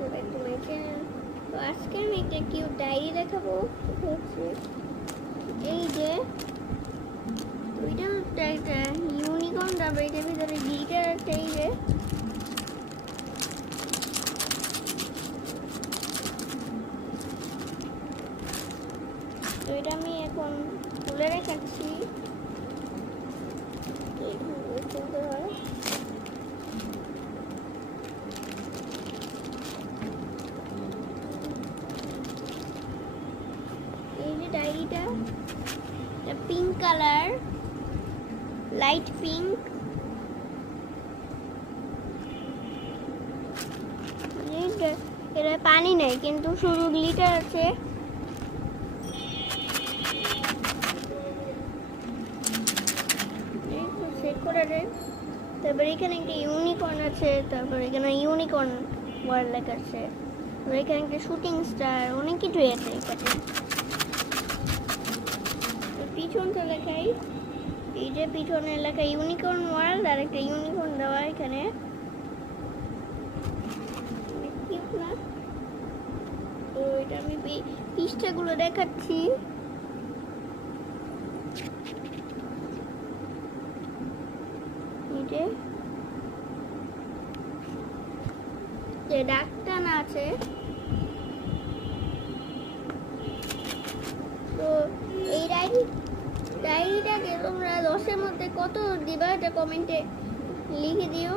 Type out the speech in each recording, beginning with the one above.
To back to my channel. তো আজকে আমি একটা কিউট ডায়েরি দেখাবো। হচ্ছে এই যে দুইটা একটা ইউনিকর্ন, তারপর এটার ভিতরে গ্লিটার আছে। এই যে তো এটা আমি এখন খুলে রেখেছি। খুলতে হয় এই যে ডায়েরিটা, পিঙ্ক কালার, লাইট পিঙ্ক। এটা পানি নেই কিন্তু শুধু গ্লিটার আছে। সেট করে দেয়। তারপর এখানে একটা ইউনিকর্ন আছে, তারপর এখানে ইউনিকর্ন ওয়ার্ড লেখা আছে, তারপর এখানে একটা শুটিং স্টার, অনেক কিছুই আছে এখানে। পিছনটা লেখাই এই যে পিছনে লেখা ইউনিকর্ন ওয়ার্ল্ড, আর একটা ইউনিকর্ন দেওয়া এখানে। তো এটা আমি পৃষ্ঠাগুলো দেখাচ্ছি। যে ডাকটানা আছে। তো এই ডায়েরিটাকে তোমরা 10-এর মধ্যে কত দিবা এটা কমেন্টে লিখে দিও।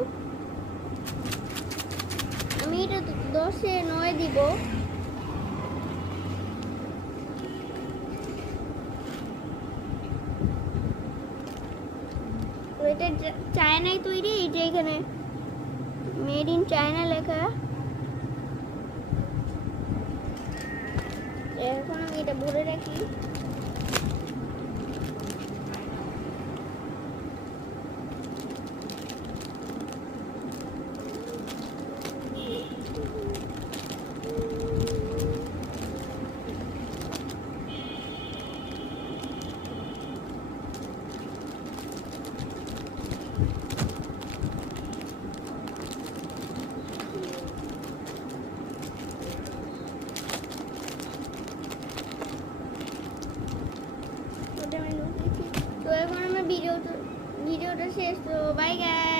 আমি এটা 10-এ 9 দিব। তো এটা চায়নায় তৈরি, এটা এখানে মেড ইন চায়না লেখা। এখন আমি এটা ভরে রাখি। তো এখন আমার ভিডিওটা শেষ। তো বাই গাইস।